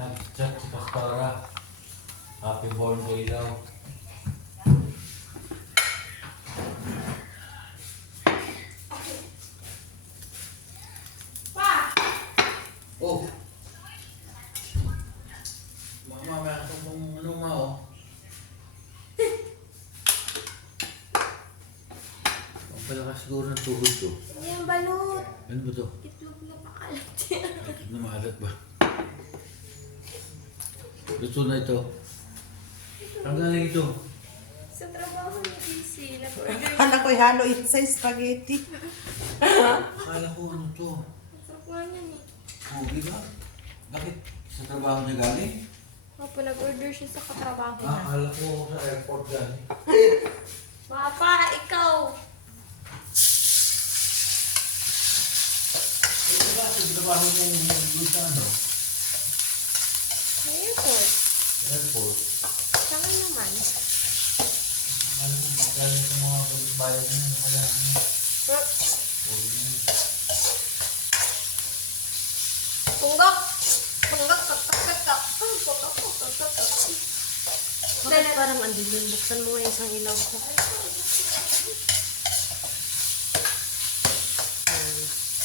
Nag-chat si Pastora. Happy born day daw. Oh! Mama, meron kong ano nga oh. Ang palakas siguro ng tuhod ko. Ano yung balot? Ano ba to? Itlog na pakalat yan. Ito na maalat ba? Luto na ito. Ang galing ito. Sa trabaho ni DC, nag-order. Akala ko ihalo yun sa spaghetti. Akala ko ano to. Masarap nga yan eh. Oh, di ba? Bakit sa trabaho niya galing? Opo, nag-order siya sa katrabaho Ah, niya. akala ko sa airport galing. Papa, ikaw! Eh, diba sa trabaho niya yung doon sa ano? Sa airport. Airport. Saka naman. Akala ko galing sa mga bayan niya. Kaya ano. Huh? Oh, yun. Punggok! Punggok! Tatak-tatak! Punggok! Tatak-tatak! Bakit parang andilin? Buksan mo nga isang ilaw ko.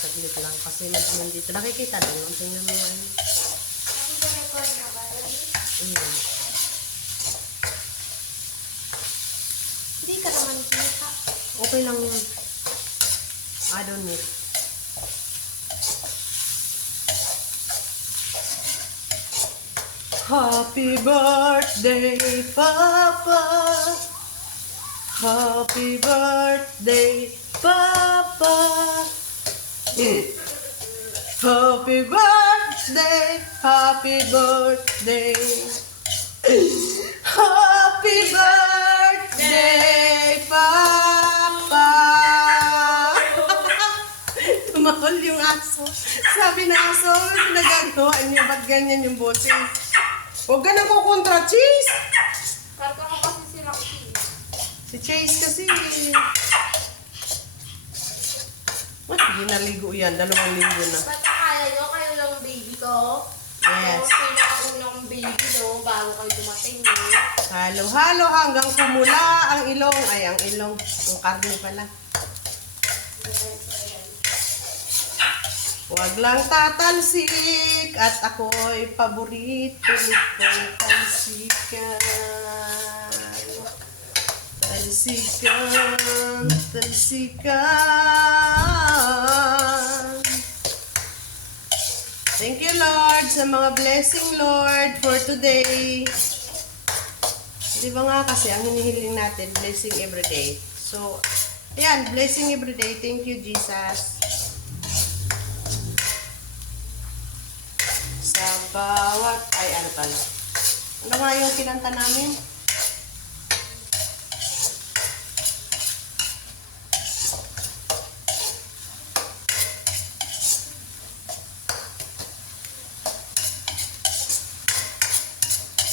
Saglit lang kasi nagmang dito. Nakikita din mo. Tingnan mo ano. Hindi ka naman kita. Okay lang yun. I don't need. Happy birthday, Papa. Happy birthday, Papa. Happy birthday, happy birthday. Happy birthday, Papa. Tumahol yung aso. Sabi ng aso, nagagawa niyo, ba't ganyan yung boses? Huwag ka na kukontra, Chase! Karga ko kasi sila kasi. Si Chase kasi. Ba't hindi naligo yan? 2 linggo na. Ba't akala nyo kayo lang baby ko? Yes. So, pinakaunang baby no, bago kayo dumating no? Halo-halo hanggang kumula ang ilong. Ay, ang ilong. Ang karne pala. Huwag lang tatalsik at ako'y paborito nitong talsikan. Talsikan, talsikan. Thank you, Lord, sa mga blessing, Lord, for today. Di ba nga kasi ang hinihiling natin, blessing everyday. So, ayan, blessing everyday. Thank you, Jesus. Sa bawat, ay ano pala. Ano nga yung kinanta namin?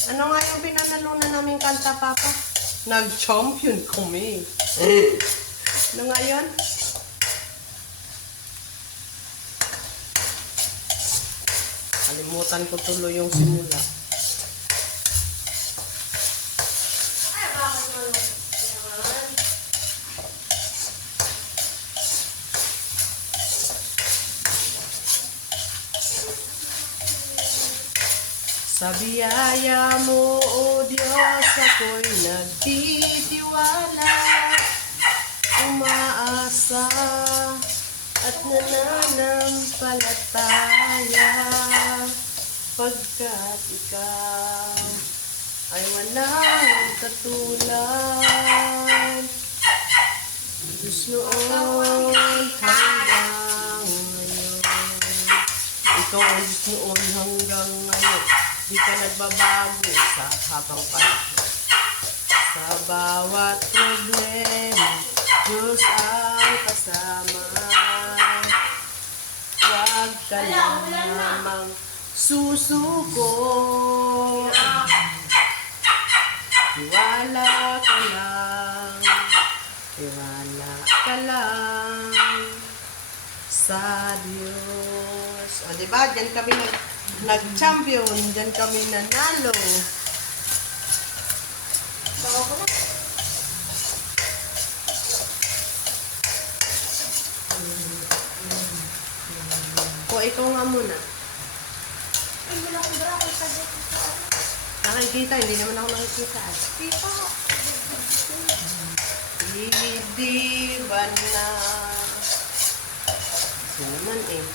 Ano nga yung pinanalunan namin kanta, Papa? Nag-champion kami. Ano nga yun? Kalimutan ko tuloy yung simula. Ay, bakit naman? Sa biyaya mo, O Diyos, ako'y nagtitiwala, umaasa at nananampalataya, pagkat ikaw ay walang katulad. Diyos noon hanggang ngayon. Ikaw ang Diyos noon hanggang ngayon. Di ka nagbabago sa habang panahon. Sa bawat problema, Diyos ang kasama. Huwag ka lamang susuko. Tiwala ka lang. Tiwala ka lang sa Diyos. O, diba? Diyan kami Nag-champion. Diyan kami nanalo. Bawa ko na. O, ikaw nga muna. Ay, wala akong dala. Kung sa dito sa ano. Nakikita, hindi naman ako nakikita. Dito. Hindi ba na? Ito naman eh.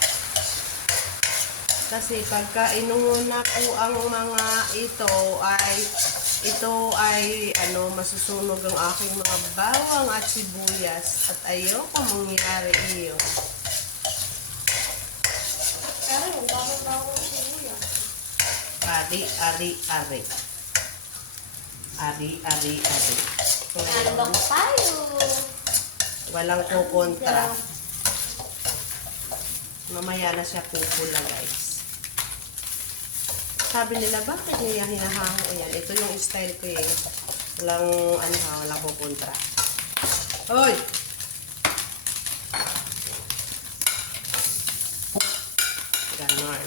Kasi pagka inuna ko ang mga ito ay masusunog ang aking mga bawang at sibuyas at ayoko mangyari iyo. Pero yung bawang siya. Ari. Nalabak tayo. Walang kukontra. Mamaya na siya pupula, guys. Sabi nila, bakit niya hinahango? Ayan, ito yung style ko eh. Walang kukontra. Hoy! Ganon.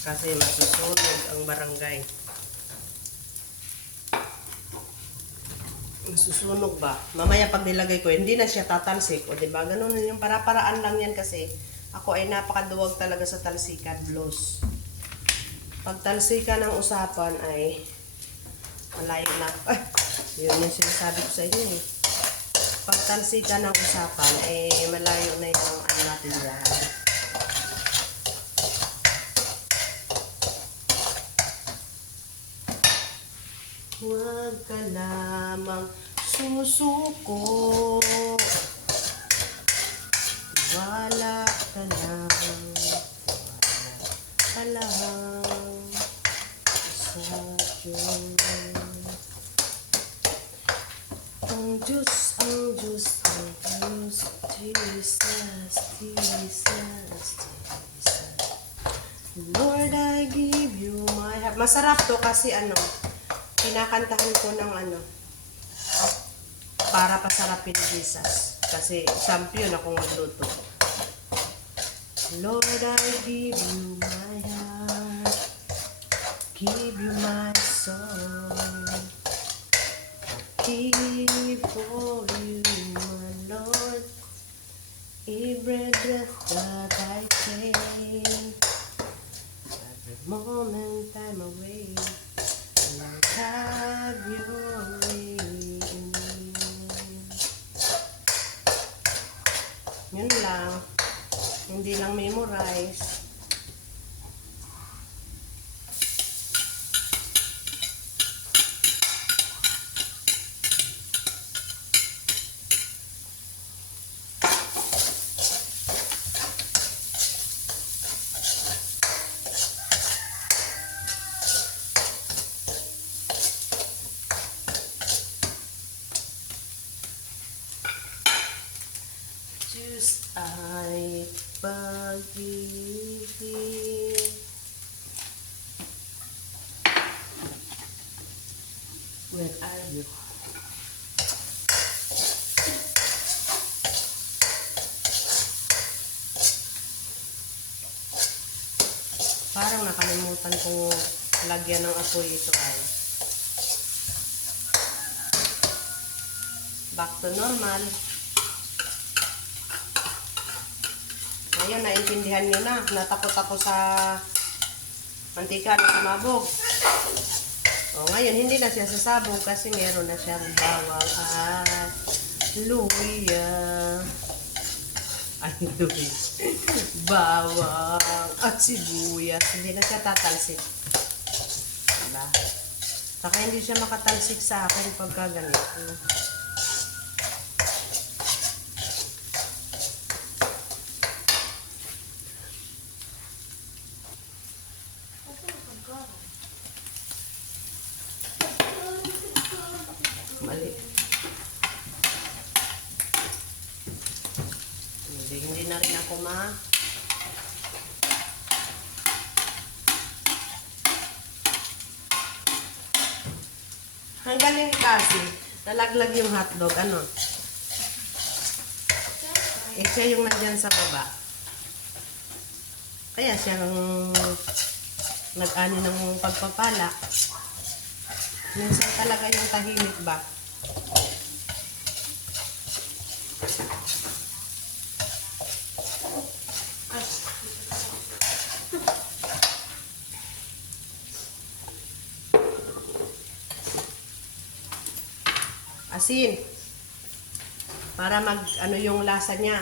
Kasi masusunog ang barangay. Masusunog ba? Mamaya pag nilagay ko, hindi na siya tatalsik. O diba? Ganun yung para-paraan lang yan kasi ako ay napakaduwag talaga sa talsikan, blows. Pag talsikan ng usapan ay malayo na. Ay, yun yung sinasabi ko sa inyo eh. Pag talsikan ng usapan ay malayo na yung natin yan. Huwag ka lamang susuko. Wala ka lang. Wala ka lang sa Diyos. Ang Diyos, Jesus. Lord, I give you my heart. Masarap to kasi kinakantahan ko ng para pasarapin Jesus. Kasi champion akong magluto. Lord, I give you my heart. Give you my soul. Keep for you, my Lord. Every breath that I take. Every moment I'm away. Lord, have your way in me. Yun lang. Hindi lang memorize. Diyos ay pag-ibig. Where are you? Parang nakalimutan kong lagyan ng apoy ito ay. Back to normal. Ngayon, naintindihan nyo na. Natakot ako sa mantika na sumabog. O, ngayon, hindi na siya sasabog kasi meron na siyang bawang at luya. Ay, luya. Bawang at sibuyas. Hindi na siya tatalsik. Diba? Saka hindi siya makatalsik sa akin pagka ganito. Mali. Hindi na rin ako Ang galing kasi, nalaglag yung hotdog, siya yung nandyan sa baba. Kaya siyang nag-ani ng pagpapala. Minsan talaga yung tahimik ba? Asin. Para mag ano yung lasa niya.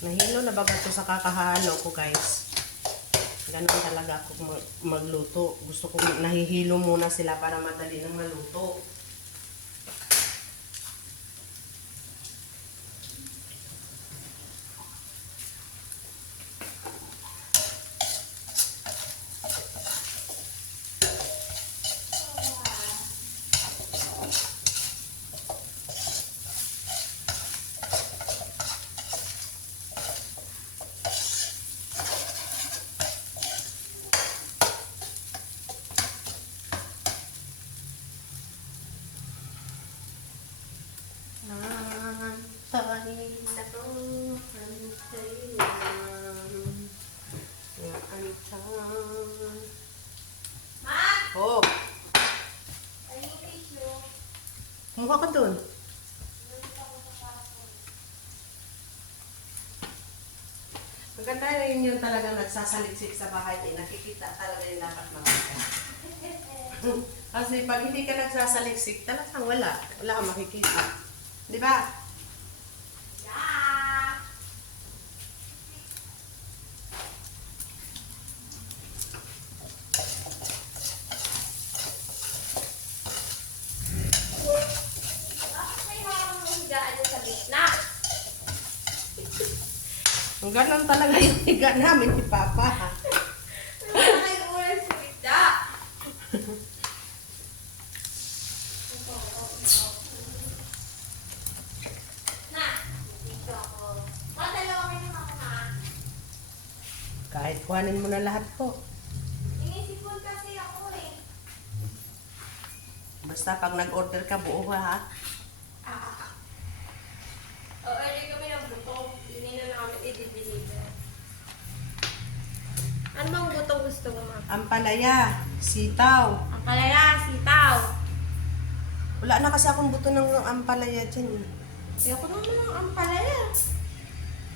Nahilo na baga to sa kakahalo ko, guys. Ganun talaga ako magluto. Gusto ko nahihilo muna sila para madali nang maluto. Oh. Kumuha ka dun. Maganda rin yung talagang nagsasaliksik sa bahay. Nakikita talaga yung dapat makita. Kasi pag hindi ka nagsasaliksik, talagang wala. Wala kang makikita. Di ba? Ang ganon talaga yung higa namin ni Papa. Kahit kuhanin mo na lahat po. Inisipon kasi ako eh. Basta pag nag-order ka, buo ha. Early kami ng buto. Hindi na namin i-deliver. Ano bang buto gusto mo, ma? Ampalaya, sitaw. Ang kalaya, sitaw. Wala na kasi akong buto ng ampalaya dyan. Ayoko naman ng ampalaya.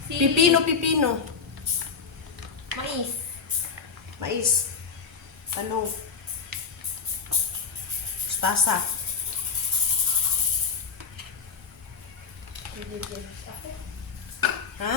Pipino. Mais. Mais. Talong. Mustasa. Ha?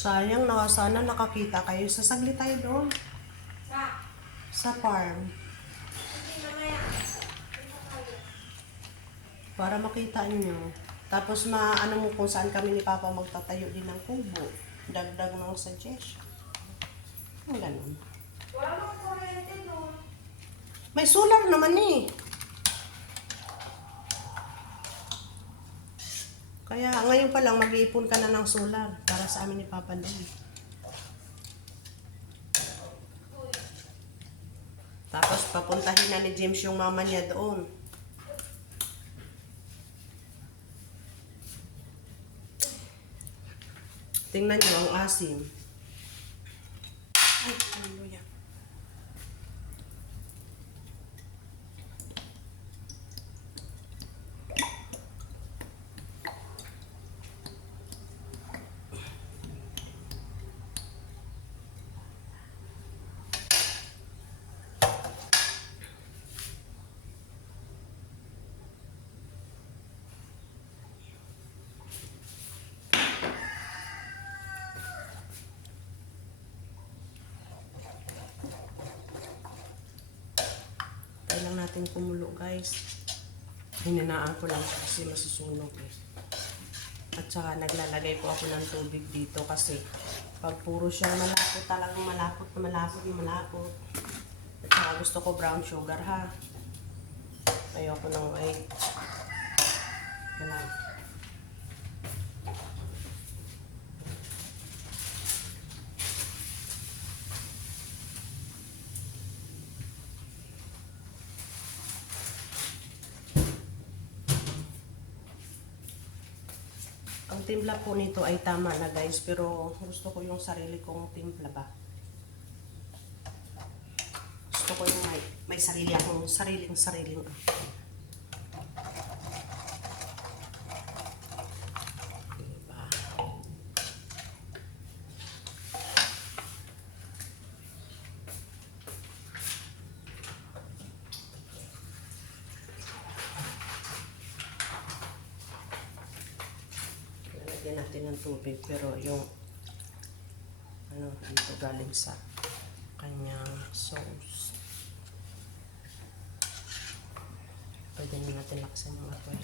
Sayang na sana nakakita kayo. Sasaglit tayo doon. Sa farm. Para makita nyo. Tapos maano mo kung saan kami ni Papa magtatayo din ng kubo. Dagdag ng suggestion. Ang ganun. Wala nang kuryente doon. May solar naman eh. Kaya ngayon pa lang mag-iipon ka na ng solar para sa amin ni Papa doon. Tapos papuntahin na ni James yung mama niya doon. Tingnan niyo ang asim. Ay, hallelujah. Lang natin kumulo, guys. Hininaan ko lang kasi masusunog eh. At saka naglalagay po ako ng tubig dito kasi pag puro siyang malapot, talagang malapot na malapot na malapot. At saka gusto ko brown sugar ha. Ayoko ng white. Ganun. Ang timpla po nito ay tama na guys, pero gusto ko yung sarili kong timpla ba. Gusto ko yung may sarili akong sariling. Diba? Lalagyan natin ng tubig, pero yung ano, dito galing sa kanyang sauce. Pwede na natin laksan yung apoy.